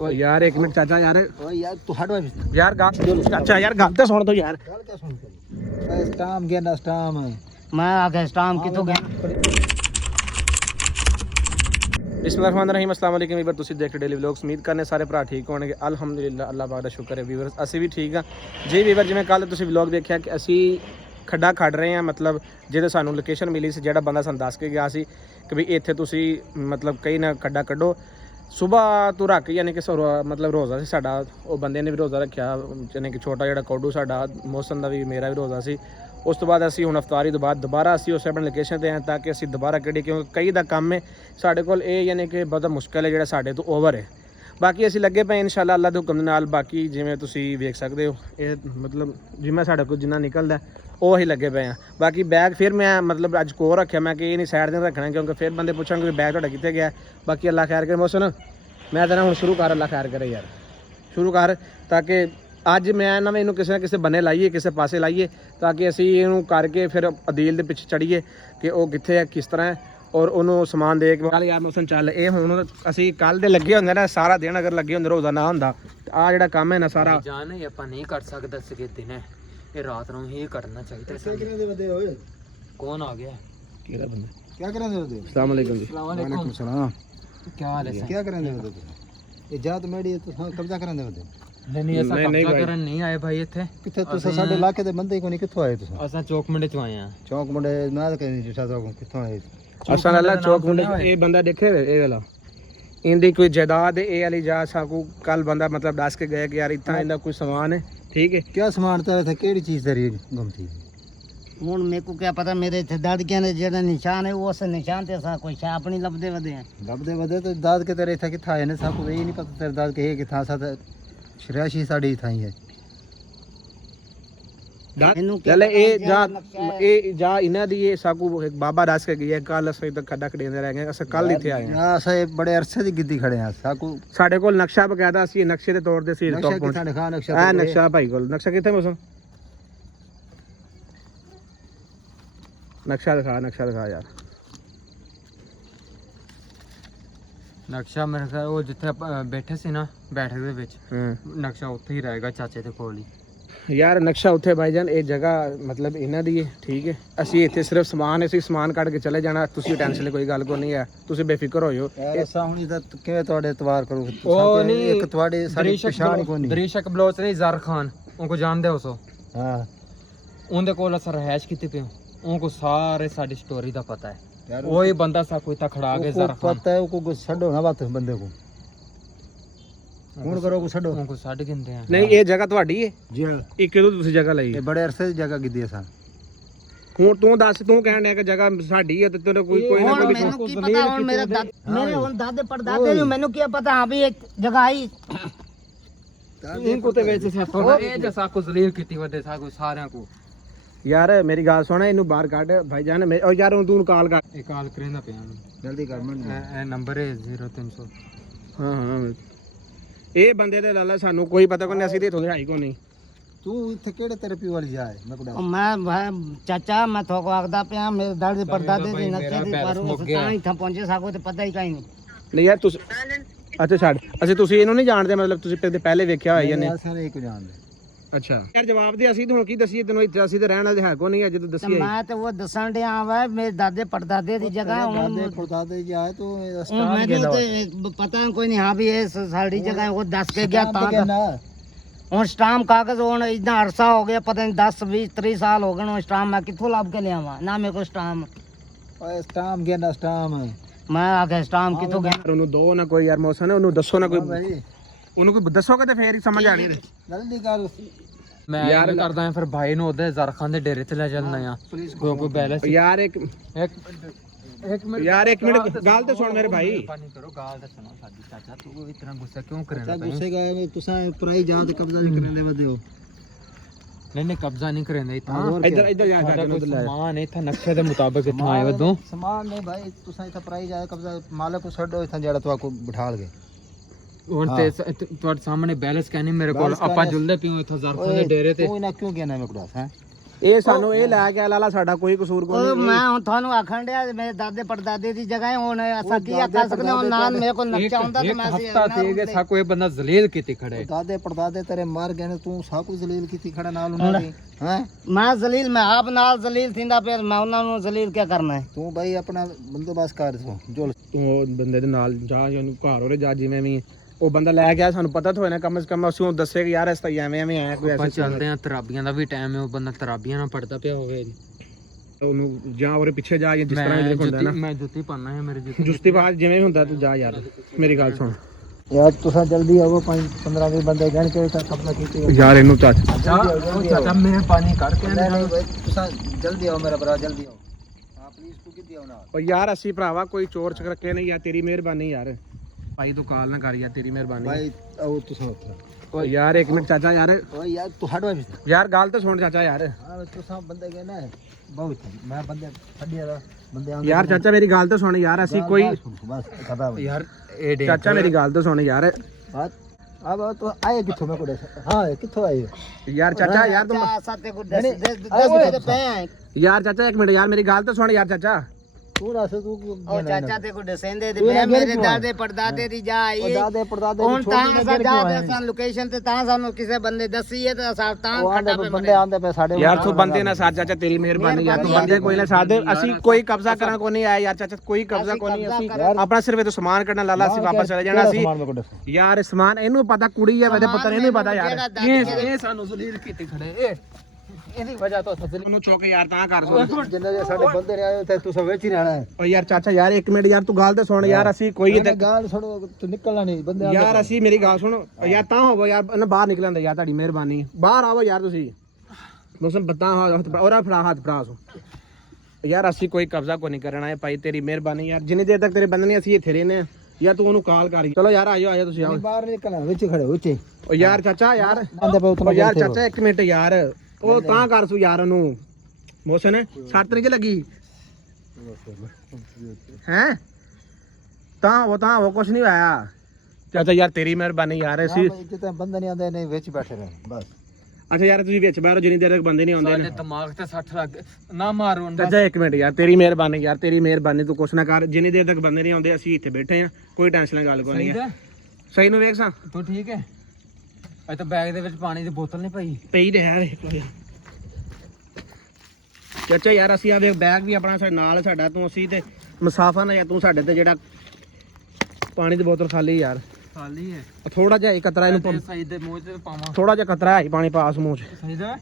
ਓ ਯਾਰ ਇੱਕ ਮਿੰਟ ਚਾਚਾ ਯਾਰ ਓਏ ਯਾਰ ਤੂੰ ਹਟ ਓਏ ਯਾਰ ਗੱਲ ਚਾਚਾ ਯਾਰ ਗੱਲ ਤੇ ਸੁਣ ਤੋ ਯਾਰ ਗੱਲ ਕਿਆ ਸੁਣ ਓਏ ਸਟਾਮ ਗਿਆ ਨਾ ਸਟਾਮ मैं आगे स्टाम कितों गया ਬਿਸਮਿਲ੍ਲਾਹਿਰਰਹਿਮਾਨਿਰਰਹੀਮ अस्सलाम वालेकुम ਵੀਰ ਤੁਸੀਂ ਦੇਖ ਰਹੇ ਡੇਲੀ ਵਲੌਗਸ ਉਮੀਦ ਕਰਨੇ ਸਾਰੇ ਭਰਾ ਠੀਕ ਹੋਣਗੇ ਅਲਹਮਦੁਲਿਲਾ ਅੱਲਾਹ ਪਾਕ ਦਾ ਸ਼ੁਕਰ ਹੈ ਵੀਵਰਸ ਅਸੀਂ ਵੀ ਠੀਕ ਆ ਜੀ ਵੀਵਰ ਜਿਵੇਂ ਕੱਲ ਤੁਸੀਂ ਵਲੌਗ ਦੇਖਿਆ ਕਿ ਅਸੀਂ ਖੱਡਾ ਖੜ ਰਹੇ ਹਾਂ ਮਤਲਬ ਜਿਹਦੇ ਸਾਨੂੰ ਲੋਕੇਸ਼ਨ ਮਿਲੀ ਸੀ ਜਿਹੜਾ ਬੰਦਾ ਸਾਨੂੰ ਦੱਸ ਕੇ ਗਿਆ ਸੀ ਕਿ ਵੀ ਇੱਥੇ ਤੁਸੀਂ ਮਤਲਬ ਕਈ ਨਾ ਖੱਡਾ ਕੱਢੋ ਸੁਬਾਹ ਤੋਂ ਰੱਖ ਯਾਨੀ ਕਿ ਮਤਲਬ ਰੋਜ਼ਾ ਸੀ ਸਾਡਾ ਉਹ ਬੰਦੇ ਨੇ ਵੀ ਰੋਜ਼ਾ ਰੱਖਿਆ ਯਾਨੀ ਕਿ ਛੋਟਾ ਜਿਹੜਾ ਕੋਡੂ ਸਾਡਾ ਮੌਸਮ ਦਾ ਵੀ ਮੇਰਾ ਵੀ ਰੋਜ਼ਾ ਸੀ ਉਸ ਤੋਂ ਬਾਅਦ ਅਸੀਂ ਹੁਣ ਅਫਤਾਰੀ ਤੋਂ ਬਾਅਦ ਦੁਬਾਰਾ ਅਸੀਂ ਉਸ ਆਪਣੀ ਲੋਕੇਸ਼ਨ 'ਤੇ ਆਏ ਤਾਂ ਕਿ ਅਸੀਂ ਦੁਬਾਰਾ ਕੱਢੀਏ ਕਿਉਂਕਿ ਕਈ ਦਾ ਕੰਮ ਹੈ ਸਾਡੇ ਕੋਲ ਇਹ ਯਾਨੀ ਕਿ ਬਹੁਤ ਮੁਸ਼ਕਿਲ ਹੈ ਜਿਹੜਾ ਸਾਡੇ ਤੋਂ ਓਵਰ ਹੈ ਬਾਕੀ ਅਸੀਂ ਲੱਗੇ ਪਏ ਇਨਸ਼ਾਅੱਲਾ ਅੱਲਾ ਦੇ ਹੁਕਮ ਦੇ ਨਾਲ ਬਾਕੀ ਜਿਵੇਂ ਤੁਸੀਂ ਵੇਖ ਸਕਦੇ ਹੋ ਇਹ ਮਤਲਬ ਜਿਵੇਂ ਸਾਡੇ ਕੋਲ ਜਿੰਨਾ ਨਿਕਲਦਾ ਉਹ ਹੀ ਲੱਗੇ ਪਏ ਆ ਬਾਕੀ ਬੈਗ ਫਿਰ ਮੈਂ ਮਤਲਬ ਅੱਜ ਕੋਲ ਰੱਖਿਆ ਮੈਂ ਕਿ ਇਹ ਨਹੀਂ ਸਾਈਡ 'ਤੇ ਰੱਖਣਾ ਕਿਉਂਕਿ ਫਿਰ ਬੰਦੇ ਪੁੱਛਣਗੇ ਵੀ ਬੈਗ ਤੁਹਾਡਾ ਕਿੱਥੇ ਗਿਆ ਬਾਕੀ ਅੱਲਾ ਖੈਰ ਕਰੇ ਮੌਸਮ ਮੈਂ ਤਾਂ ਹੁਣ ਸ਼ੁਰੂ ਕਰ ਅੱਲਾ ਖੈਰ ਕਰੇ ਯਾਰ ਸ਼ੁਰੂ ਕਰ ਤਾਂ ਕਿ ਅੱਜ ਮੈਂ ਨਾ ਇਹਨੂੰ ਕਿਸੇ ਨਾ ਕਿਸੇ ਬੰਨੇ ਲਾਈਏ ਕਿਸੇ ਪਾਸੇ ਲਾਈਏ ਤਾਂ ਕਿ ਅਸੀਂ ਇਹਨੂੰ ਕਰਕੇ ਫਿਰ ਅਦੀਲ ਦੇ ਪਿੱਛੇ ਚੜੀਏ ਕਿ ਉਹ ਕਿੱਥੇ ਹੈ ਕਿਸ ਤਰ੍ਹਾਂ ਹੈ ਔਰ ਉਹਨੂੰ ਸਮਾਨ ਦੇ ਕੇ ਕੱਲ ਯਾਰ ਮੌਸਮ ਚੱਲ ਇਹ ਹੁਣ ਅਸੀਂ ਕੱਲ ਦੇ ਲੱਗੇ ਹੁੰਦੇ ਨਾ ਸਾਰਾ ਦਿਨ ਅਗਰ ਲੱਗੇ ਹੁੰਦੇ ਰੋਜ਼ਾ ਨਾ ਹੁੰਦਾ ਆ ਜਿਹੜਾ ਕੰਮ ਹੈ ਨਾ ਸਾਰਾ जान है अपन नहीं कर सकते सके दिन है ये रात ਨੂੰ ਹੀ ਕਰਨਾ ਚਾਹੀਦਾ ਕਿਹਨੇ ਦੇ ਬੰਦੇ ਓਏ कौन आ गया ਕਿਹੜਾ ਬੰਦਾ ਕੀ ਕਰਨ ਦੇ ਬੰਦੇ ਅਸਲਾਮ ਅਲੈਕੁਮ ਜੀ ਵਾਲੇਕੁਮ ਸਲਾਮ क्या हाल है ਕੀ ਕਰਨ ਦੇ ਬੰਦੇ ਇਹ ਜਾਤ ਮੇੜੀ ਤੂੰ ਕਬਜ਼ਾ ਕਰਨ ਦੇ ਬੰਦੇ नहीं ऐसा नहीं कब्जा भाई। करन नहीं आए भाई ਇੱਥੇ ਕਿੱਥੇ ਤੁਸੀਂ ਸਾਡੇ ਇਲਾਕੇ ਦੇ ਬੰਦੇ ਕੋਈ ਨਹੀਂ ਕਿੱਥੋਂ ਆਏ ਤੁਸੀਂ ਅਸਾਂ ਚੌਕ ਮੰਡੇ ਤੋਂ ਆਏ ਆ ਚੌਂਕ ਮੁੰਡੇ ਮੈਂ ਤਾਂ ਕਹਿੰਦੀ ਜਿੱਥਾ ਤੋਂ ਕਿੱਥੋਂ ਆਏ ਅਸਾਂ ਅੱਲਾ ਚੌਕ ਮੁੰਡੇ ਇਹ ਬੰਦਾ ਦੇਖੇ ਇਹ ਵਾਲਾ ਇਹਦੀ ਕੋਈ ਜਾਇਦਾਦ ਇਹ ਵਾਲੀ ਜਾ ਸਾਕੂ ਕੱਲ ਬੰਦਾ ਮਤਲਬ ਦੱਸ ਕੇ ਗਿਆ ਕਿ ਯਾਰ ਇतना ਇਹਦਾ ਕੋਈ ਸਮਾਨ ਹੈ ਠੀਕ ਹੈ ਕੀ ਸਮਾਨ ਤਾਂ ਇੱਥੇ ਕਿਹੜੀ ਚੀਜ਼ ਤੇਰੀ ਗੁੰਮਤੀ ਹੁਣ ਮੇਰੇ ਕੋ ਕੀ ਪਤਾ ਮੇਰੇ ਇੱਥੇ ਦਾਦਕਿਆਂ ਦੇ ਜਿਹੜਾ ਨਿਸ਼ਾਨ ਹੈ ਉਸ ਨਿਸ਼ਾਨ ਤੇ ਅਸਾਂ ਕੋਈ ਸ਼ਾ ਆਪਣੀ ਲੱਭਦੇ ਵਦੇ ਆ ਲੱਭਦੇ ਵਧੇ ਤੇ ਦਾਦ ਕੇ ਤੇਰੇ ਇੱਥੇ ਕਿੱਥਾ ਆਏ ਨੇ ਸਾਕੂ ਇਹ ਨਹੀਂ ਪਤਾ ਤੇਰੇ ਦਾਦ ਕੇ ਇਹ ਕਿੱਥਾ ਸਾ ਸ਼ਰਿਆਸ਼ੀ ਸਾਡੀ ਥਾਈ ਹੈ ਚੱਲ ਇਹ ਜਾ ਇਹਨਾਂ ਦੀ ਇਹ ਸਾਕੂ ਇੱਕ ਬਾਬਾ ਦੱਸ ਕੇ ਗਿਆ ਕੱਲ ਅਸੀਂ ਤਾਂ ਖੱਡਾ ਖੜੇਂਦੇ ਰਹਿ ਗਏ ਅਸੀਂ ਕੱਲ ਇੱਥੇ ਆਏ ਹਾਂ ਅਸੀਂ ਬੜੇ ਅਰਸੇ ਦੀ ਗਿੱਦੀ ਖੜੇ ਆ ਸਾਕੂ ਸਾਡੇ ਕੋਲ ਨਕਸ਼ਾ ਬਕਾਇਦਾ ਸੀ ਨਕਸ਼ੇ ਦੇ ਤੌਰ ਤੇ ਸੀ ਨਕਸ਼ਾ ਕਿੱਥਾ ਦਿਖਾ ਨਕਸ਼ਾ ਇਹ ਨਕਸ਼ਾ ਭਾਈ ਕੋਲ ਨਕਸ਼ਾ ਕਿੱਥੇ ਮੌਸਮ ਨਕਸ਼ਾ ਦਿਖਾ ਯਾਰ ਨਕਸ਼ਾ ਮੇਰੇ ਖਿਆਲ ਉਹ ਜਿੱਥੇ ਆਪਾਂ ਬੈਠੇ ਸੀ ਨਾ ਬੈਠਕ ਦੇ ਵਿੱਚ ਨਕਸ਼ਾ ਉੱਥੇ ਹੀ ਰਹੇਗਾ ਚਾਚੇ ਦੇ ਕੋਲ ਹੀ ਯਾਰ ਨਕਸ਼ਾ ਉੱਥੇ ਭਾਈਜਾਨ ਇਹ ਜਗ੍ਹਾ ਮਤਲਬ ਇਹਨਾਂ ਦੀ ਹੈ ਠੀਕ ਹੈ ਅਸੀਂ ਇੱਥੇ ਸਿਰਫ ਸਮਾਨ ਕੱਢ ਕੇ ਚਲੇ ਜਾਣਾ ਤੁਸੀਂ ਟੈਨਸ਼ਨ ਕੋਈ ਗੱਲ ਕੋ ਨਹੀਂ ਹੈ ਤੁਸੀਂ ਬੇਫਿਕਰ ਹੋ ਜਾਓ ਐਸਾ ਹੁਣੀ ਤਾਂ ਕਿਵੇਂ ਤੁਹਾਡੇ ਇਤਵਾਰ ਕਰੂ ਉਹ ਨਹੀਂ ਇੱਕ ਤੁਹਾਡੇ ਸਾਡੀ ਪਛਾਣ ਹੀ ਕੋਈ ਨਹੀਂ ਦਰੀਸ਼ਕ ਬਲੋਚ ਨਹੀਂ ਜ਼ਰ ਖਾਨ ਉਹਨੂੰ ਜਾਣਦੇ ਹੋ ਸੋ ਹਾਂ ਉਹਦੇ ਕੋਲ ਅਸਰ ਰਹਿਸ਼ ਕੀਤੀ ਪਿਓ ਉਹਨੂੰ ਸਾਰੇ ਸਾਡੀ ਸਟੋਰੀ ਦਾ ਪਤਾ ਹੈ ਉਹੀ ਬੰਦਾ ਸਾ ਕੋਈ ਤਾਂ ਖੜਾ ਕੇ ਜ਼ਰ ਖਾਨ ਪਤਾ ਹੈ ਉਹ ਕੋ ਛੱਡੋ ਨਾ ਬਾਤ ਬੰਦੇ ਕੋ ਹੁਣ ਕਰੋ ਕੋ ਛੱਡੋ ਉਹਨੂੰ ਛੱਡ ਗਿੰਦੇ ਆ ਨਹੀਂ ਇਹ ਜਗ੍ਹਾ ਤੁਹਾਡੀ ਹੈ ਜੀ ਇਹ ਕਿਦੋਂ ਤੁਸੀਂ ਜਗ੍ਹਾ ਲਈ ਇਹ ਬੜੇ ਅਰਸੇ ਦੀ ਜਗ੍ਹਾ ਗਿੱਦੀ ਸਾਂ ਹੁਣ ਤੂੰ ਦੱਸ ਤੂੰ ਕਹਿਣ ਡਿਆ ਕਿ ਜਗ੍ਹਾ ਸਾਡੀ ਹੈ ਤੇ ਤੈਨੂੰ ਕੋਈ ਨਾ ਕੋਈ ਮੈਨੂੰ ਕੀ ਪਤਾ ਹੁਣ ਮੇਰੇ ਹੁਣ ਦਾਦੇ ਪੜਦਾਦੇ ਨੂੰ ਮੈਨੂੰ ਕੀ ਪਤਾ ਹਾਂ ਵੀ ਇਹ ਜਗ੍ਹਾ ਆਈ ਇਨਕੋ ਤੇ ਵਿੱਚ ਸੱਤੋਂ ਇਹ ਜਸਾ ਕੋ ਜ਼ਲੀਲ ਕੀਤੀ ਵਦੇ ਸਾ ਕੋ ਸਾਰਿਆਂ ਕੋ ਯਾਰ ਮੇਰੀ ਗੱਲ ਸੁਣ ਇਹਨੂੰ ਬਾਹਰ ਕੱਢ ਭਾਈਜਾਨ ਉਹ ਯਾਰ ਹੁਣ ਤੂੰ ਕਾਲ ਕਰ ਇਹ ਕਾਲ ਕਰੇਂਦਾ ਪਿਆ ਜਲਦੀ ਕਰ ਮੈਂ ਇਹ ਨੰਬਰ ਹੈ 0300 ਹਾਂ ਇਹ ਬੰਦੇ ਦੇ ਲਾਲਾ ਸਾਨੂੰ ਕੋਈ ਪਤਾ ਕੋਈ ਨਹੀਂ ਅਸੀਂ ਤੇ ਇਥੋਂ ਲਿਆਈ ਕੋ ਨਹੀਂ ਤੂੰ ਇੱਥੇ ਕਿਹੜੇ ਤੇਰੇ ਪਿਓ ਵਾਲੀ ਜਾਏ ਮੈਂ ਕੋਲ ਮੈਂ ਚਾਚਾ ਮੈਂ ਥੋਕ ਆਖਦਾ ਪਿਆ ਮੇਰੇ ਦਾਦੇ ਪੜਦਾਦੇ ਦੀ ਨਕਸ਼ੇ ਦੀ ਪਰ ਉਸ ਤਾਂ ਇੱਥੇ ਪਹੁੰਚੇ ਸਾਕੋ ਤੇ ਪਤਾ ਹੀ ਕਾਈ ਨਹੀਂ ਯਾਰ ਤੁਸੀਂ ਅੱਛਾ ਛੱਡ ਅਸੀਂ ਤੁਸੀਂ ਇਹਨੂੰ ਨਹੀਂ ਜਾਣਦੇ ਮਤਲਬ ਤੁਸੀਂ ਪਹਿਲੇ ਵੇਖਿਆ ਹੋਇਆ ਇਹਨੇ ਅਸੀਂ ਇੱਕ ਜਾਣਦੇ ਅੱਛਾ ਯਾਰ ਜਵਾਬ ਦੇ ਅਸੀਂ ਹੁਣ ਕੀ ਦਸੀਏ ਤੈਨੂੰ ਇੱਥੇ ਅਸੀਂ ਤੇ ਰਹਿਣ ਵਾਲੇ ਹੈ ਕੋ ਨਹੀਂ ਅੱਜ ਤੂੰ ਦਸੀਏ ਮੈਂ ਤੇ ਉਹ ਦੱਸਣ ਡਿਆ ਵਾ ਮੇਰੇ ਦਾਦੇ ਪੜਦਾਦੇ ਦੀ ਜਗ੍ਹਾ ਹੁਣ ਦਾਦੇ ਪੜਦਾਦੇ ਜਾਏ ਤੂੰ ਮੈਨੂੰ ਤੇ ਪਤਾ ਕੋਈ ਨਹੀਂ ਹਾਂ ਵੀ ਇਹ ਸਾਡੀ ਜਗ੍ਹਾ ਉਹ ਦੱਸ ਕੇ ਗਿਆ ਤਾਂ ਹੁਣ ਸਟਾਮ ਕਾਗਜ਼ ਹੁਣ ਇਦਾਂ ਅਰਸਾ ਹੋ ਗਿਆ ਪਤਾ ਨਹੀਂ 10 20 30 ਸਾਲ ਹੋ ਗਏ ਹੁਣ ਸਟਾਮ ਮੈਂ ਕਿੱਥੋਂ ਲੱਭ ਕੇ ਲਿਆਵਾਂ ਨਾ ਮੇਰੇ ਕੋਲ ਸਟਾਮ ਓਏ ਸਟਾਮ ਗਿਆ ਨਾ ਸਟਾਮ ਮੈਂ ਆ ਕੇ ਸਟਾਮ ਕਿੱਥੋਂ ਗਿਆ ਉਹਨੂੰ ਦੋ ਨਾ ਕੋਈ ਯਾਰ ਮੌਸਮ ਨੇ ਉਹਨੂੰ ਦੱਸੋ ਨਾ ਕੋਈ ਭਾਈ ਉਹਨੂੰ ਕੋਈ ਦੱਸੋਗੇ ਤੇ ਫੇਰ ਹੀ ਸਮਝ ਆਣੀ ਜਲਦੀ ਕਰ ਮੈਂ ਯਾਰ ਕਰਦਾ ਫਿਰ ਭਾਈ ਨੂੰ ਉਹਦੇ ਜ਼ਰਖਾਨ ਦੇ ਡੇਰੇ ਤੇ ਲੈ ਚੱਲਣਾ ਆ ਕੋਈ ਬੈਲੈਂਸ ਯਾਰ ਇੱਕ ਮਿੰਟ ਯਾਰ ਇੱਕ ਮਿੰਟ ਗੱਲ ਤੇ ਸੁਣ ਮੇਰੇ ਭਾਈ ਪਾਣੀ ਕਰੋ ਗਾਲ ਦੱਸਣਾ ਸਾਡੀ ਚਾਚਾ ਤੂੰ ਇਤਨਾ ਗੁੱਸਾ ਕਿਉਂ ਕਰੇਂਦਾ ਗੁੱਸੇ ਗਏ ਤੁਸੀਂ ਪਰਾਈ ਜਾਤ ਕਬਜ਼ਾ ਨਹੀਂ ਕਰਨ ਦੇ ਵਧਿਓ ਨਹੀਂ ਕਬਜ਼ਾ ਨਹੀਂ ਕਰੇਂਦਾ ਇੱਧਰ ਜਾ ਸਾਡਾ ਕੋਈ ਸਮਾਨ ਇੱਥੇ ਨਕਸ਼ੇ ਦੇ ਮੁਤਾਬਕ ਇੱਥੋਂ ਆਏ ਵਦੋਂ ਸਮਾਨ ਨਹੀਂ ਭਾਈ ਤੁਸੀਂ ਇੱਥੇ ਪਰਾਈ ਜਾਤ ਕਬਜ਼ਾ ਮਾਲਕ ਨੂੰ ਛੱਡੋ ਇੱਥੇ ਜਿਹੜਾ ਤੁਹਾਨੂੰ ਬਿਠਾਲ ਗਏ ਹੁਣ ਤੇ ਤੁਹਾਡੇ ਸਾਹਮਣੇ ਬੈਲੈਂਸ ਕਹਿੰਨੀ ਮੇਰੇ ਕੋਲ ਆਪਾਂ ਜੁਲਦੇ ਪਿਓ ਇੱਥੇ ਜ਼ਰਖਾਨ ਦੇ ਡੇਰੇ ਤੇ ਕੋਈ ਨਾ ਕਿਉਂ ਗਿਆ ਨਾ ਮੇਰੇ ਕੋਲ ਹੈ ਇਹ ਸਾਨੂੰ ਇਹ ਲੈ ਕੇ ਲਾਲਾ ਸਾਡਾ ਕੋਈ ਕਸੂਰ ਕੋਈ ਉਹ ਨਹੀਂ ਮੈਂ ਹੁਣ ਤੁਹਾਨੂੰ ਆਖਣ ਡਿਆ ਮੇਰੇ ਦਾਦੇ ਪੜਦਾਦੇ ਦੀ ਜਗ੍ਹਾ ਹੁਣ ਅਸਾਂ ਕੀ ਆਖ ਸਕਦੇ ਹਾਂ ਨਾਲ ਮੇਰੇ ਕੋਲ ਨਕਸ਼ਾ ਹੁੰਦਾ ਤੇ ਮੈਂ ਹਫਤਾ ਤੇ ਗਏ ਸਾਕੋ ਇਹ ਬੰਦਾ ਜ਼ਲੀਲ ਕੀਤੀ ਖੜਾ ਹੈ ਦਾਦੇ ਪੜਦਾਦੇ ਤੇਰੇ ਮਰ ਗਏ ਨੇ ਤੂੰ ਸਾਕੂ ਜ਼ਲੀਲ ਕੀਤੀ ਖੜਾ ਨਾਲ ਉਹਨਾਂ ਦੀ ਹੈ ਮੈਂ ਜ਼ਲੀਲ ਮੈਂ ਆਪ ਨਾਲ ਜ਼ਲੀਲ ਥਿੰਦਾ ਫਿਰ ਮੈਂ ਉਹਨਾਂ ਨੂੰ ਜ਼ਲੀਲ ਕੀ ਕਰਨਾ ਹੈ ਤੂੰ ਬਾਈ ਆਪਣਾ ਬੰਦੋਬਸਤ ਕਰ ਤੂੰ ਜੋ ਉਹ ਬੰਦੇ ਦੇ ਨਾਲ ਜਾ ਜਾਂ ਉਹਨੂੰ ਘਰ ਉਹਦੇ ਜਾ ਜਿਵੇਂ ਵੀ ਉਹ ਬੰਦਾ ਲੈ ਗਿਆ ਸਾਨੂੰ ਪਤਾ ਤਾਂ ਹੋਇਆ ਨਾ ਕਮ ਸੇ ਕਮ ਅਸੀਂ ਉਹ ਦੱਸੇ ਕਿ ਯਾਰ ਇਸ ਤਾਂ ਐਵੇਂ ਐਵੇਂ ਆਇਆ ਕੋਈ ਆਪਾਂ ਐਸੀ ਚੱਲਦੇ ਆ ਤਰਾਬੀਆਂ ਦਾ ਵੀ ਟਾਈਮ ਹੈ ਉਹ ਬੰਦਾ ਤਰਾਬੀਆਂ ਨਾਲ ਪੜਦਾ ਪਿਆ ਹੋਵੇ ਉਹਨੂੰ ਜਾਂ ਉਹਦੇ ਪਿੱਛੇ ਜਾ ਜਾਂ ਜਿਸ ਤਰ੍ਹਾਂ ਵੀ ਹੁੰਦਾ ਨਾ ਮੈਂ ਜੁੱਤੀ ਪਾਣਾ ਹੈ ਮੇਰੇ ਜੁੱਤੀ ਜੁਸਤੀ ਬਾਅਦ ਜਿਵੇਂ ਵੀ ਹੁੰਦਾ ਤੂੰ ਜਾ ਯਾਰ ਮੇਰੀ ਗੱਲ ਸੁਣ ਯਾਰ ਤੁਸੀਂ ਜਲਦੀ ਆਵੋ 15-20 ਬੰਦੇ ਗਣ ਕੇ ਤਾਂ ਕਬਜ਼ਾ ਕੀਤੇ ਯਾਰ ਇਹਨੂੰ ਤਾਂ ਚਾਚਾ ਮਿਹਰਬਾਨੀ ਕਰਕੇ ਨਹੀਂ ਬਾਈ ਤੁਸੀਂ ਜਲਦੀ ਆਓ ਮੇਰਾ ਭਰਾ ਜਲਦੀ ਆਓ ਆਪ ਪਲੀਜ਼ ਤੂੰ ਕਿੱਥੇ ਆਉਣਾ ਉਹ ਯਾਰ ਅਸੀਂ ਭਰਾਵਾ ਕੋਈ ਚੋਰ ਚੱਕੇ ਨਹੀਂ ਯਾਰ ਤੇਰੀ ਮਿਹਰਬਾਨੀ ਯਾਰ ਭਾਈ ਤੂੰ ਕਾਲ ਨਾ ਕਰ ਯਾਰ ਤੇਰੀ ਮਿਹਰਬਾਨੀ ਬਾਈ ਆਓ ਤੁਸੀਂ ਉੱਥੇ ਓ ਯਾਰ ਇੱਕ ਮਿੰਟ ਚਾਚਾ ਯਾਰ ਓਏ ਯਾਰ ਤੂੰ ਹਟਵਾ ਵੀ ਯਾਰ ਗੱਲ ਤਾਂ ਸੁਣ ਚਾਚਾ ਯਾਰ ਹਾਂ ਤੁਸੀਂ ਬੰਦੇ ਗਏ ਨਾ ਬਹੁਤ ਮੈਂ ਬੰਦੇ ਛੱਡਿਆ ਦਾ ਬੰਦੇ ਆਉਂਦੇ ਯਾਰ ਚਾਚਾ ਮੇਰੀ ਗੱਲ ਤਾਂ ਸੁਣ ਯਾਰ ਅਸੀਂ ਕੋਈ ਬਸ ਖਬਰ ਯਾਰ ਇਹ ਡੇ ਚਾਚਾ ਮੇਰੀ ਗੱਲ ਤਾਂ ਸੁਣ ਯਾਰ ਬਾਤ अब तो आए किथों में को हाँ किथों आए ਯਾਰ ਚਾਚਾ ਯਾਰ ਤੂੰ ਸਾਤੇ ਕੋ 10 ਪੈ ਆਏ ਯਾਰ ਚਾਚਾ ਇੱਕ ਮਿੰਟ ਯਾਰ ਮੇਰੀ ਗੱਲ ਤਾਂ ਸੁਣ ਯਾਰ ਚਾਚਾ तू रस तू ਉਹ ਚਾਚਾ ਤੇ ਕੋ ਦਸੇਂਦੇ ਤੇ ਪੈ ਮੇਰੇ ਦਾਦੇ ਪੜਦਾਦੇ ਦੀ ਜਾ ਆਈ दादे पड़दादे ਹੁਣ ਤਾਂ ਅਸਾਂ ਜਾ ਕੇ ਅਸਾਂ ਲੋਕੇਸ਼ਨ ਤੇ ਤਾਂ ਸਾਨੂੰ ਕਿਸੇ ਬੰਦੇ ਦੱਸੀ ਹੈ ਤੇ ਅਸਾਂ ਤਾਂ ਖੱਡਾ ਪੇ बंदे आंदे पे साडे ਯਾਰ ਤੂੰ ਬੰਦੇ ਨਾ ਸਾਥ ਚਾਚਾ ਤੇਰੀ ਮਿਹਰਬਾਨੀ ਯਾਰ ਤੂੰ ਬੰਦੇ ਕੋਈ ਨਾ ਸਾਥ ਦੇ ਅਸੀਂ ਕੋਈ ਕਬਜ਼ਾ ਕਰਨ ਕੋ ਨਹੀਂ ਆਇਆ ਯਾਰ ਚਾਚਾ ਕੋਈ ਕਬਜ਼ਾ ਕੋ ਨਹੀਂ ਅਸੀਂ ਆਪਣਾ ਸਿਰਫ ਇਹ ਤੋਂ ਸਮਾਨ ਕੱਢਣਾ ਲਾਲਾ ਅਸੀਂ ਵਾਪਸ ਚਲੇ ਜਾਣਾ ਸੀ सामान में को दस ਯਾਰ ਸਮਾਨ ਇਹਨੂੰ ਪਤਾ ਕੁੜੀ ਹੈ ਮੇਰੇ ਪੁੱਤਰ ਇਹਨੂੰ ਪਤਾ ਯਾਰ ਇਹ ਸਾਨੂੰ ਜ਼ਲੀਲ ਕੀਤੀ ਖੜੇ ਇਹ ਇਹਦੀ ਵਜ੍ਹਾ ਤੋਂ ਉਹਨੂੰ ਚੁੱਕ ਯਾਰ ਤਾਂ ਕਰ ਸੋ जिन्ने जे साडे बंदे ने आए थे तू सब वेच ही रहना है ਓ ਯਾਰ ਚਾਚਾ ਯਾਰ ਇੱਕ ਮਿੰਟ ਯਾਰ ਤੂੰ ਗੱਲ ਤੇ ਸੁਣ ਯਾਰ ਅਸੀਂ ਕੋਈ ये गाल छोड़ो तू निकलना नहीं बंदे ਯਾਰ ਅਸੀਂ ਮੇਰੀ ਗੱਲ ਸੁਣ ਓ ਯਾਰ ਤਾਂ ਹੋਵੋ ਯਾਰ ਇਹਨਾਂ ਬਾਹਰ ਨਿਕਲਣ ਦੇ ਯਾਰ ਤੁਹਾਡੀ ਮਿਹਰਬਾਨੀ ਬਾਹਰ ਆਵੋ ਯਾਰ ਤੁਸੀਂ ਮੌਸਮ ਬਤਾ ਔਰਾ ਫੜਾ ਹੱਥ ਫੜਾ ਸੋ ਯਾਰ ਅਸੀਂ ਕੋਈ ਕਬਜ਼ਾ ਕੋ ਨਹੀਂ ਕਰਨਾ ਹੈ ਭਾਈ ਤੇਰੀ ਮਿਹਰਬਾਨੀ ਯਾਰ ਜਿੰਨੀ ਦੇਰ ਤੱਕ ਤੇਰੇ ਬੰਦੇ ਨਹੀਂ ਅਸੀਂ ਇੱਥੇ ਰਹਿੰਦੇ ਆ ਯਾਰ ਤੂੰ ਉਹਨੂੰ ਕਾਲ ਕਰ ਚਲੋ ਯਾਰ ਆਜੋ ਤੁਸੀਂ ਆਓ बाहर निकलना विच खड़े विच ਓ ਯਾਰ ਚਾਚਾ ਯਾਰ बंदे पे ਓ उतना ਯਾਰ ਚਾਚਾ ਇੱਕ ਮਿੰਟ ਯਾਰ ਉਹ ਤਾਂ ਕਰ ਸੂ ਯਾਰ ਉਹਨੂੰ ਮੌਸਮ ਸੱਟ ਨਹੀਂ ਲੱਗੀ ਹੈ ਤਾਂ ਉਹ ਕੁਛ ਨਹੀਂ ਹੋਇਆ ਚਾਚਾ ਯਾਰ ਤੇਰੀ ਮਿਹਰਬਾਨੀ ਯਾਰ ਅਸੀਂ जितने बंदे नहीं आंदे नहीं विच बैठे रहे बस ਅੱਛਾ ਯਾਰ ਤੁਸੀਂ ਵਿੱਚ ਬਾਹਰੋਂ ਜਿੰਨੀ ਦੇਰ ਤੱਕ ਬੰਦੇ ਨਹੀਂ ਆਉਂਦੇ ਸਾਡੇ ਨੇ ਦਿਮਾਗ ਤੇ 60 ਲੱਗ ਨਾ ਮਾਰੋ ਚਾਚਾ ਇੱਕ ਮਿੰਟ ਯਾਰ ਤੇਰੀ ਮਿਹਰਬਾਨੀ ਯਾਰ ਤੇਰੀ ਮਿਹਰਬਾਨੀ ਤੂੰ ਕੁਛ ਨਾ ਕਰ ਜਿੰਨੀ ਦੇਰ ਤੱਕ ਬੰਦੇ ਨਹੀਂ ਆਉਂਦੇ ਅਸੀਂ ਇੱਥੇ ਬੈਠੇ ਆ ਕੋਈ ਟੈਨਸ਼ਨ ਨਾਲ ਗੱਲ ਕੋਈ ਨਹੀਂ ਹੈ ਸਹੀ ਨੂੰ ਵੇਖ ਸਾਂ ਤੂੰ ਠੀਕ ਹੈ ਅੱਜ ਤਾਂ ਬੈਗ ਦੇ ਵਿੱਚ ਪਾਣੀ ਦੀ ਬੋਤਲ ਨਹੀਂ ਪਈ ਪਈ ਤੇ ਹੈ ਵੇਖ ਲਓ ਯਾਰ ਚਾਚਾ ਯਾਰ ਅਸੀਂ ਆ ਵੇਖ ਬੈਗ ਵੀ ਆਪਣਾ ਸਾਡੇ ਨਾਲ ਸਾਡਾ ਤੂੰ ਅਸੀਂ ਤੇ ਮੁਸਾਫਰ ਨੇ ਜਾਂ ਤੂੰ ਸਾਡੇ ਤੇ ਜਿਹੜਾ ਪਾਣੀ ਦੀ ਬੋਤਲ ਖਾਲੀ ਯਾਰ ਖਾਲੀ ਹੈ ਥੋੜਾ ਜਿਹਾ ਕਤਰਾ ਇਹਨੂੰ ਸਹੀ ਦੇ ਮੂੰਹ ਤੇ ਪਾਵਾਂ ਥੋੜਾ ਜਿਹਾ ਕਤਰਾ ਹੈ ਪਾਣੀ ਪਾਸ ਮੂੰਹ ਚ ਸਹੀ ਦਾ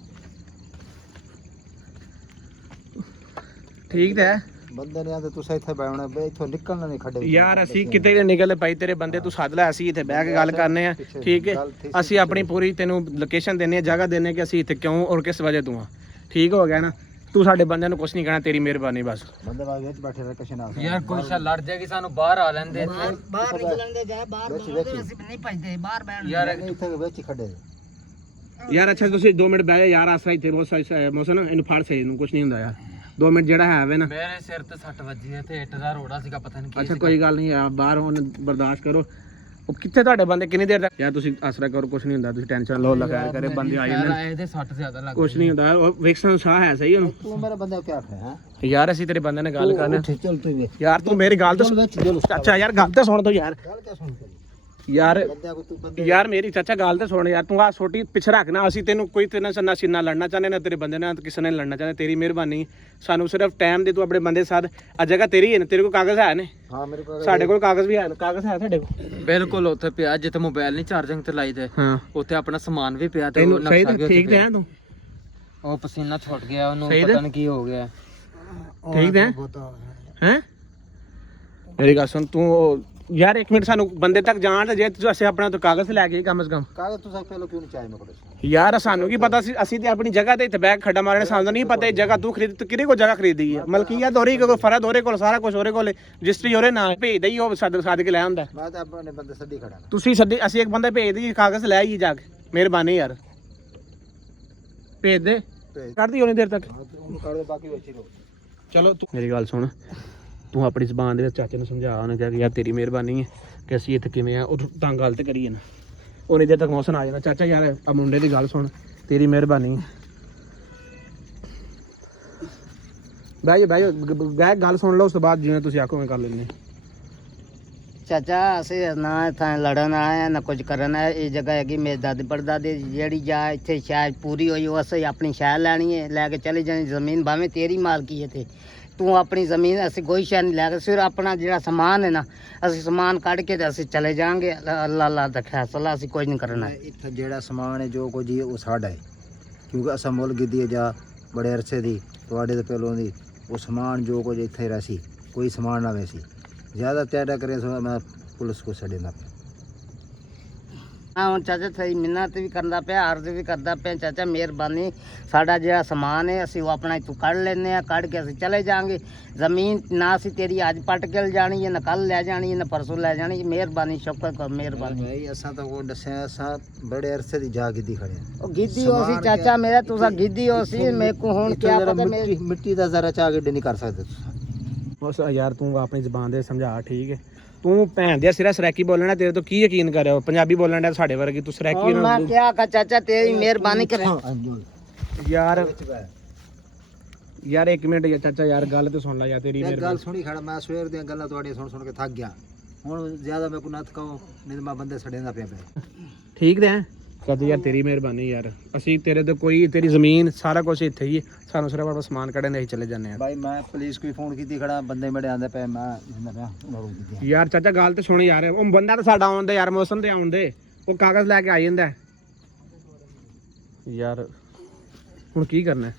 ਠੀਕ ਤੇ ਹੈ बंदे नहीं आंदे तू इथे बैठना बे इथों निकलना नहीं खड़े ਯਾਰ ਅਸੀਂ ਕਿਤੇ ਨਹੀਂ ਨਿਕਲੇ ਭਾਈ ਤੇਰੇ ਬੰਦੇ ਤੂੰ ਸੱਦ ਲੈ ਅਸੀਂ ਇੱਥੇ ਬਹਿ ਕੇ ਗੱਲ ਕਰਨੇ ਆ ਠੀਕ ਹੈ ਅਸੀਂ ਆਪਣੀ ਪੂਰੀ ਤੈਨੂੰ ਲੋਕੇਸ਼ਨ ਦਿੰਨੇ ਆ ਜਗ੍ਹਾ ਦਿੰਨੇ ਕਿ ਅਸੀਂ ਇੱਥੇ ਕਿਉਂ ਔਰ ਕਿਸ ਵਜ੍ਹਾ ਤੂੰ ਆ ਠੀਕ ਹੋ ਗਿਆ ਨਾ ਤੂੰ ਸਾਡੇ ਬੰਦਿਆਂ ਨੂੰ ਕੁਝ ਨਹੀਂ ਕਹਿਣਾ ਤੇਰੀ ਮਿਹਰਬਾਨੀ ਬਸ बंदे बाग विच बैठे रहे कशन आ ਯਾਰ ਕੋਈ ਸ਼ਾ ਲੜ ਜਾਏਗੀ ਸਾਨੂੰ ਬਾਹਰ ਆ ਲੈਂਦੇ ਬਾਹਰ ਨਿਕਲਣ ਦੇ ਜਾਏ ਬਾਹਰ ਅਸੀਂ ਨਹੀਂ ਭਜਦੇ ਬਾਹਰ ਬੈਠ ਯਾਰ नहीं इथे विच खड़े ਯਾਰ ਅੱਛਾ ਤੁਸੀਂ 2 ਮਿੰਟ ਬਹਿ ਜਾ ਯਾਰ ਆਸਰਾ ਇੱਥੇ ਬਹੁਤ ਮੌਸਮ ਇਹਨੂੰ ਫੜ ਸੇ ਇਹਨੂੰ ਕੁਝ ਨਹੀਂ ਹੁੰਦਾ ਯਾਰ 2 ਮਿੰਟ ਜਿਹੜਾ ਹੈ ਵੇ ਨਾ ਮੇਰੇ ਸਿਰ ਤੇ 60 ਵੱਜੀ ਹੈ ਤੇ ਇੱਟ ਦਾ ਰੋੜਾ ਸੀਗਾ ਪਤਾ ਨਹੀਂ ਕੀ ਅੱਛਾ ਕੋਈ ਗੱਲ ਨਹੀਂ ਆ ਬਾਹਰ ਹੁਣ ਬਰਦਾਸ਼ਤ ਕਰੋ ਉਹ ਕਿੱਥੇ ਤੁਹਾਡੇ ਬੰਦੇ ਕਿੰਨੀ ਦੇਰ ਤੱਕ ਯਾਰ ਤੁਸੀਂ ਆਸਰਾ ਕਰੋ ਕੁਝ ਨਹੀਂ ਹੁੰਦਾ ਤੁਸੀਂ ਟੈਨਸ਼ਨ ਲਓ ਲਖੈਰ ਕਰੇ ਬੰਦੇ ਆ ਜਾਂਦੇ ਯਾਰ ਇਹਦੇ 60 ਜ਼ਿਆਦਾ ਲੱਗ ਕੁਝ ਨਹੀਂ ਹੁੰਦਾ ਉਹ ਵੇਖਣ ਸਾਹ ਹੈ ਸਹੀ ਉਹਨੂੰ तू मेरे बंदे को क्या है हैं ਯਾਰ ਅਸੀਂ ਤੇਰੇ ਬੰਦੇ ਨਾਲ ਗੱਲ ਕਰਨੇ चल तू भी ਯਾਰ ਤੂੰ ਮੇਰੀ ਗੱਲ ਤਾਂ चल विच चल ਚਾਚਾ ਯਾਰ ਗੱਲ ਤਾਂ ਸੁਣ ਤੋ ਯਾਰ गल क्या सुन ਯਾਰ बंदे को तू बंदे ਯਾਰ ਮੇਰੀ ਚਾਚਾ ਗੱਲ ਤਾਂ ਸੁਣ ਯਾਰ ਤੂੰ ਆ ਛੋਟੀ ਪਿੱਛੇ ਰੱਖਣਾ ਅਸੀਂ ਤੈਨੂੰ ਕੋਈ ਤੇਰੇ ਨਾਲ ਸੀਨਾ ਲੜਨਾ ਚਾਹੁੰਦੇ ਨਾ ਤੇਰੇ ਬੰਦੇ ਨਾਲ ਕਿਸੇ ਨੇ ਲੜਨਾ ਚਾਹੁੰਦੇ ਤੇਰੀ ਮਿਹਰਬਾਨੀ ਸਾਨੂੰ ਸਿਰਫ ਟਾਈਮ ਦੇ ਤੂੰ ਆਪਣੇ ਬੰਦੇ ਸਾਥ ਆ ਜਗ੍ਹਾ ਤੇਰੀ ਹੈ ਨਾ ਤੇਰੇ ਕੋਲ ਕਾਗਜ਼ ਹੈ ਨੇ हां मेरे को ਸਾਡੇ ਕੋਲ ਕਾਗਜ਼ ਵੀ ਹੈ ਕਾਗਜ਼ ਹੈ ਸਾਡੇ ਕੋਲ ਬਿਲਕੁਲ ਉੱਥੇ ਪਿਆ ਜਿੱਥੇ ਮੋਬਾਈਲ ਨਹੀਂ ਚਾਰਜਿੰਗ ਤੇ ਲਾਈ ਤੇ ਹਾਂ ਉੱਥੇ ਆਪਣਾ ਸਮਾਨ ਵੀ ਪਿਆ ਤੇ ਤੈਨੂੰ ਉਹ ਸਹੀ ਨਕਸ਼ਾ ਵੀ ਉੱਥੇ ਠੀਕ ਤੇ ਪਿਆ। ਹੈ ਤੂੰ ਉਹ ਪਸੀਨਾ ਛੁੱਟ ਗਿਆ ਉਹਨੂੰ ਸਹੀ ਪਤਾ ਤੇ? ਨਹੀਂ ਕੀ ਹੋ ਗਿਆ ਠੀਕ ਤੇ ਹੈ ਮੇਰੀ ਗੱਲ ਸੁਣ ਤੂੰ ਯਾਰ ਇੱਕ ਮਿੰਟ ਸਾਨੂੰ ਬੰਦੇ ਤੱਕ ਜਾਣ ਤੇ ਜੇ ਤੂੰ ਅਸੀਂ ਆਪਣਾ ਤੋਂ ਕਾਗਜ਼ ਲੈ ਕੇ ਕਮ ਸੇ ਕਮ कागज तू सब पहले क्यों नहीं चाहिए मेरे को ਯਾਰ ਸਾਨੂੰ ਕੀ ਪਤਾ ਸੀ ਅਸੀਂ ਤੇ ਆਪਣੀ ਜਗ੍ਹਾ ਤੇ ਇੱਥੇ ਬੈਗ ਖੱਡਾ ਮਾਰਨੇ ਸਾਨੂੰ ਨਹੀਂ ਪਤਾ ਇਹ ਜਗ੍ਹਾ ਤੂੰ ਖਰੀਦ ਤੂੰ ਕਿਹਦੇ ਕੋਲ ਜਗ੍ਹਾ ਖਰੀਦੀ ਹੈ ਮਲਕੀਅਤ ਹੋਰੀ ਕੋਈ ਫਰਦ ਹੋਰੇ ਕੋਲ ਸਾਰਾ ਕੁਝ ਹੋਰੇ ਕੋਲ ਰਜਿਸਟਰੀ ਹੋਰੇ ਨਾ ਭੇਜਦਾ ਹੀ ਉਹ ਸਾਦ ਕੇ ਲੈ ਆਉਂਦਾ मैं तो अपने बंदे सदी खड़ा ना ਤੁਸੀਂ ਸੱਦੇ ਅਸੀਂ ਇੱਕ ਬੰਦਾ ਭੇਜ ਦੀ ਕਾਗਜ਼ ਲੈ ਆਈਏ ਜਾ ਕੇ ਮਿਹਰਬਾਨੀ ਯਾਰ ਭੇਜ ਦੇ ਕੱਢਦੀ ਉਹਨੇ ਦੇਰ ਤੱਕ उनको कर दो बाकी बची रहो ਚਲੋ ਤੂੰ ਮੇਰੀ ਗੱਲ ਸੁਣ ਤੂੰ ਆਪਣੀ ਜ਼ਬਾਨ ਦੇ ਵਿੱਚ ਚਾਚੇ ਨੂੰ ਸਮਝਾ ਉਹਨੇ ਕਿਹਾ ਕਿ ਯਾਰ ਤੇਰੀ ਮਿਹਰਬਾਨੀ ਹੈ ਕਿ ਅਸੀਂ ਇੱਥੇ ਕਿਵੇਂ ਆ ਉਹ ਤਾਂ ਗੱਲ ਤੇ ਕਰੀਏ ਨਾ ਉਹਨੇ ਦੇਰ ਤੱਕ ਮੌਸਮ ਆ ਜਾਣਾ ਚਾਚਾ ਯਾਰ ਆ ਮੁੰਡੇ ਦੀ ਗੱਲ ਸੁਣ ਤੇਰੀ ਮਿਹਰਬਾਨੀ ਹੈ ਬਹਿ ਜਾ ਗੱਲ ਸੁਣ ਲਓ, ਉਸ ਤੋਂ ਬਾਅਦ ਜਿਵੇਂ ਤੁਸੀਂ ਆਖੋਗੇ ਕਰ ਲੈਂਦੇ। ਚਾਚਾ ਅਸੀਂ ਨਾ ਇੱਥੇ ਲੜਨ ਆਏ ਨਾ ਕੁਝ ਕਰਨ ਆਏ। ਇਹ ਜਗ੍ਹਾ ਹੈਗੀ ਮੇਰੇ ਦਾਦੇ ਪੜਦਾਦੇ ਦੀ, ਜਿਹੜੀ ਜਾ ਇੱਥੇ ਸ਼ਾਇਦ ਪੂਰੀ ਹੋਈ ਉਹ ਅਸੀਂ ਆਪਣੀ ਸ਼ਾਇ ਲੈਣੀ ਹੈ, ਲੈ ਕੇ ਚਲੇ ਜਾਣੀ ਜ਼ਮੀਨ, ਭਾਵੇਂ ਤੇਰੀ ਮਾਲਕੀ ਹੈ ਤੇ ਤੂੰ ਆਪਣੀ ਜ਼ਮੀਨ, ਅਸੀਂ ਕੋਈ ਸ਼ਾਇ ਨਹੀਂ ਲੈ ਕੇ, ਸਿਰ ਆਪਣਾ ਜਿਹੜਾ ਸਮਾਨ ਹੈ ਨਾ ਅਸੀਂ ਸਮਾਨ ਕੱਢ ਕੇ ਤੇ ਅਸੀਂ ਚਲੇ ਜਾਵਾਂਗੇ। ਅੱਲਾ ਦਾ ਫੈਸਲਾ, ਅਸੀਂ ਕੁਝ ਨਹੀਂ ਕਰਨਾ। ਇੱਥੇ ਜਿਹੜਾ ਸਮਾਨ ਹੈ ਜੋ ਕੁਝ ਹੈ ਉਹ ਸਾਡਾ ਹੈ, ਕਿਉਂਕਿ ਅਸਾਂ ਮੁੱਲ ਕੀਤੀ ਜਾ ਬੜੇ ਅਰਸੇ ਦੀ ਤੁਹਾਡੇ ਤੋਂ ਪਹਿਲੋਂ ਦੀ। ਉਹ ਸਮਾਨ ਜੋ ਕੁਝ ਇੱਥੇ ਰਹਿ ਕੋਈ ਸਮਾਨ ਨਾ ਵੈਸੀ ਜ਼ਿਆਦਾ ਤਿਆਰਾ ਕਰੇ ਸੋ ਮੈਂ ਪੁਲਿਸ ਕੋ ਛੱਡੇ ਨਾ। ਹੁਣ ਚਾਚਾ ਥਈ ਮਿਹਨਤ ਵੀ ਕਰਦਾ ਪਿਆ, ਅਰਜ਼ ਵੀ ਕਰਦਾ ਪਿਆ। ਚਾਚਾ ਮਿਹਰਬਾਨੀ, ਸਾਡਾ ਜਿਹੜਾ ਸਮਾਨ ਹੈ ਅਸੀਂ ਉਹ ਆਪਣਾ ਇੱਥੋਂ ਕੱਢ ਲੈਂਦੇ ਹਾਂ, ਕੱਢ ਕੇ ਅਸੀਂ ਚਲੇ ਜਾਵਾਂਗੇ। ਜ਼ਮੀਨ ਨਾ ਅਸੀਂ ਤੇਰੀ ਅੱਜ ਪੱਟ ਕੇ ਲੈ ਜਾਣੀ ਹੈ, ਨਾ ਕੱਲ ਲੈ ਜਾਣੀ ਹੈ, ਨਾ ਪਰਸੋਂ ਲੈ ਜਾਣੀ ਹੈ। ਮਿਹਰਬਾਨੀ, ਸ਼ੁਕਰ ਕਰ, ਮਿਹਰਬਾਨੀ। ਭਾਈ ਅਸਾਂ ਤਾਂ ਉਹ ਦੱਸਿਆ, ਅਸਾਂ ਬੜੇ ਅਰਸੇ ਦੀ ਜਾ ਕੀਤੀ ਖੜੇ ਉਹ ਗਿੱਦੀ ਹੋ ਸੀ ਚਾਚਾ ਮੇਰਾ, ਤੁਸੀਂ ਗਿੱਦੀ ਹੋ ਸੀ। ਮੇਰੇ ਕੋ ਹੁਣ ਕੀ ਪਤਾ ਮਿੱਟੀ ਦਾ ਜ਼ਰਾ ਚਾਹ ਕੇ ਨਹੀਂ ਕਰ ਸਕਦੇ ਬਸ ਯਾਰ ਤੂੰ ਆਪਣੀ ਜ਼ਬਾਨ ਦੇ ਸਮਝਾ, ਠੀਕ ਹੈ। ਤੂੰ ਭੈਣ ਦੇ ਸਿਰਾ ਸਰੈਕੀ ਬੋਲਣਾ, ਤੇਰੇ ਤੋਂ ਕੀ ਯਕੀਨ ਕਰਿਆ? ਪੰਜਾਬੀ ਬੋਲਣ ਦਾ ਸਾਡੇ ਵਰਗੀ, ਤੂੰ ਸਰੈਕੀ ਮੈਂ ਕਿਹਾ ਕਾ ਚਾਚਾ ਤੇਰੀ ਮਿਹਰਬਾਨੀ ਕਰੇ। ਯਾਰ ਯਾਰ 1 ਮਿੰਟ ਯਾਰ ਚਾਚਾ, ਯਾਰ ਗੱਲ ਤੇ ਸੁਣ ਲੈ ਯਾਰ, ਤੇਰੀ ਗੱਲ ਸੁਣੀ ਖੜਾ। ਮੈਂ ਸਵੇਰ ਦੀਆਂ ਗੱਲਾਂ ਤੁਹਾਡੀਆਂ ਸੁਣ ਕੇ ਥੱਕ ਗਿਆ। ਹੁਣ ਜ਼ਿਆਦਾ ਮੈਂ ਕੋ ਨਾ ਥਕਾਓ, ਨਹੀਂ ਤਾਂ ਮੈਂ ਬੰਦੇ ਸੜੇ ਦਾ ਪਿਆ ਪਿਆ। ਠੀਕ ਤੇ ਹੈ ਕਦ ਯਾਰ, ਤੇਰੀ ਮਿਹਰਬਾਨੀ ਯਾਰ। ਅਸੀਂ ਤੇਰੇ ਤੋਂ ਕੋਈ, ਤੇਰੀ ਜ਼ਮੀਨ ਸਾਰਾ ਕੁਝ ਇੱਥੇ ਹੀ ਹੈ, ਸਾਨੂੰ ਸਿਰਫ ਆਪਣਾ ਸਮਾਨ ਕੱਢਣ ਦੇ ਅਸੀਂ ਚਲੇ ਜਾਂਦੇ ਹਾਂ। ਭਾਈ ਮੈਂ ਪੁਲਿਸ ਕੋਈ ਫੋਨ ਕੀਤੀ ਖੜਾ, ਬੰਦੇ ਮੇਰੇ ਆਂਦੇ ਪਏ, ਮੈਂ ਯਾਰ ਚਾਚਾ ਗੱਲ ਤੇ ਸੁਣ ਯਾਰ, ਉਹ ਬੰਦਾ ਤਾਂ ਸਾਡਾ ਆਉਂਦਾ ਯਾਰ, ਮੌਸਮ ਤੇ ਆਉਂਦੇ, ਉਹ ਕਾਗਜ਼ ਲੈ ਕੇ ਆ ਜਾਂਦਾ ਯਾਰ। ਹੁਣ ਕੀ ਕਰਨਾ?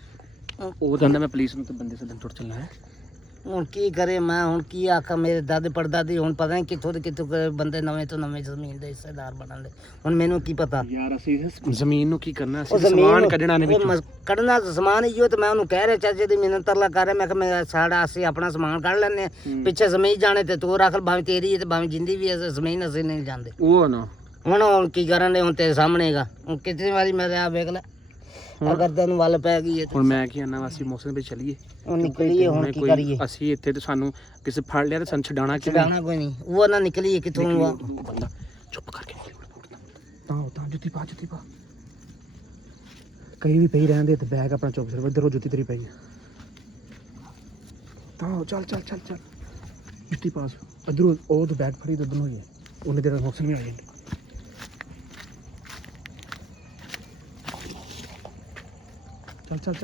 ਉਹ ਕਹਿੰਦਾ ਮੈਂ ਪੁਲਿਸ ਨੂੰ ਤੇ ਬੰਦੇ ਸੱਦਣ ਟੁੱਟ ਚੱਲਣਾ ਹੈ। ਹੁਣ ਕੀ ਕਰੇ ਮੈਂ, ਹੁਣ ਕੀ ਆਖਾਂ? ਮੇਰੇ ਦਾਦੇ ਪੜਦਾਦੇ ਹੁਣ ਪਤਾ ਨਹੀਂ ਕਿੱਥੋਂ ਤੇ ਕਿੱਥੋਂ ਬੰਦੇ ਨਵੇਂ ਤੋਂ ਨਵੇਂ ਜ਼ਮੀਨ ਦੇ ਹਿੱਸੇਦਾਰ ਬਣਨ ਦੇ। ਹੁਣ ਮੈਨੂੰ ਕੀ ਪਤਾ ਯਾਰ ਅਸੀਂ ਜ਼ਮੀਨ ਨੂੰ ਕੀ ਕਰਨਾ? ਅਸੀਂ ਸਮਾਨ ਕੱਢਣਾ ਨੇ ਵਿੱਚੋਂ। ਕੱਢਣਾ ਸਮਾਨ ਹੀ ਉਹ ਤੇ ਮੈਂ ਉਹਨੂੰ ਕਹਿ ਰਿਹਾ, ਚਾਚੇ ਦੀ ਮਿਹਨਤ ਤਰਲਾ ਕਰ ਰਿਹਾ। ਮੈਂ ਕਿਹਾ ਮੈਂ ਸਾਡਾ ਅਸੀਂ ਆਪਣਾ ਸਮਾਨ ਕੱਢ ਲੈਂਦੇ ਹਾਂ, ਪਿੱਛੇ ਜ਼ਮੀਨ ਜਾਣੇ ਤੇ ਤੂੰ ਰੱਖ, ਭਾਵੇਂ ਤੇਰੀ ਹੈ ਤੇ ਭਾਵੇਂ ਜਿੰਦੀ ਵੀ ਹੈ, ਜ਼ਮੀਨ ਅਸੀਂ ਨਹੀਂ ਜਾਂਦੇ। ਉਹ ਨਾ ਹੁਣ ਕੀ ਕਰਨ ਦੇ? ਹੁਣ ਤੇਰੇ ਸਾਹਮਣੇ ਹੈਗਾ। ਹੁਣ ਕਿਤਨੀ ਵਾਰੀ ਮੈਂ ਆ ਵੇਖ ਲੈ, ਅਗਰ ਤੈਨੂੰ ਵੱਲ ਪੈ ਗਈ ਹੈ ਹੁਣ ਮੈਂ ਕੀ ਆਨਾ, ਅਸੀਂ ਮੌਸਮ ਤੇ ਚੱਲੀਏ। ਉਹ ਨਿਕਲੀਏ, ਹੁਣ ਕੀ ਕਰੀਏ? ਅਸੀਂ ਇੱਥੇ ਤੇ ਸਾਨੂੰ ਕਿਸੇ ਫੜ ਲਿਆ ਤੇ ਸਾਨੂੰ ਛਡਾਣਾ ਕਿਉਂ? ਛਡਾਣਾ ਕੋਈ ਨਹੀਂ, ਉਹ ਨਾ ਨਿਕਲੀਏ ਕਿੱਥੋਂ। ਬੰਦਾ ਚੁੱਪ ਕਰਕੇ ਤਾਂ ਜੁੱਤੀ ਪਾ ਕਈ ਵੀ ਪਈ ਰਹਿੰਦੇ ਤੇ ਬੈਗ ਆਪਣਾ ਚੁੱਕ ਸਿਰ ਇੱਧਰੋਂ ਜੁੱਤੀ ਤੇਰੀ ਪਈ ਤਾਂ ਚੱਲ ਜੁੱਤੀ ਪਾਸ ਇੱਧਰੋਂ, ਉਹ ਤੋਂ ਬੈਗ ਫੜੀ ਉਧਰੋਂ ਹੀ ਹੈ, ਉਹਨੇ ਤੇਰਾ ਮੌਸਮ ਵੀ ਆ ਜਾਂਦਾ। ਚੱਲ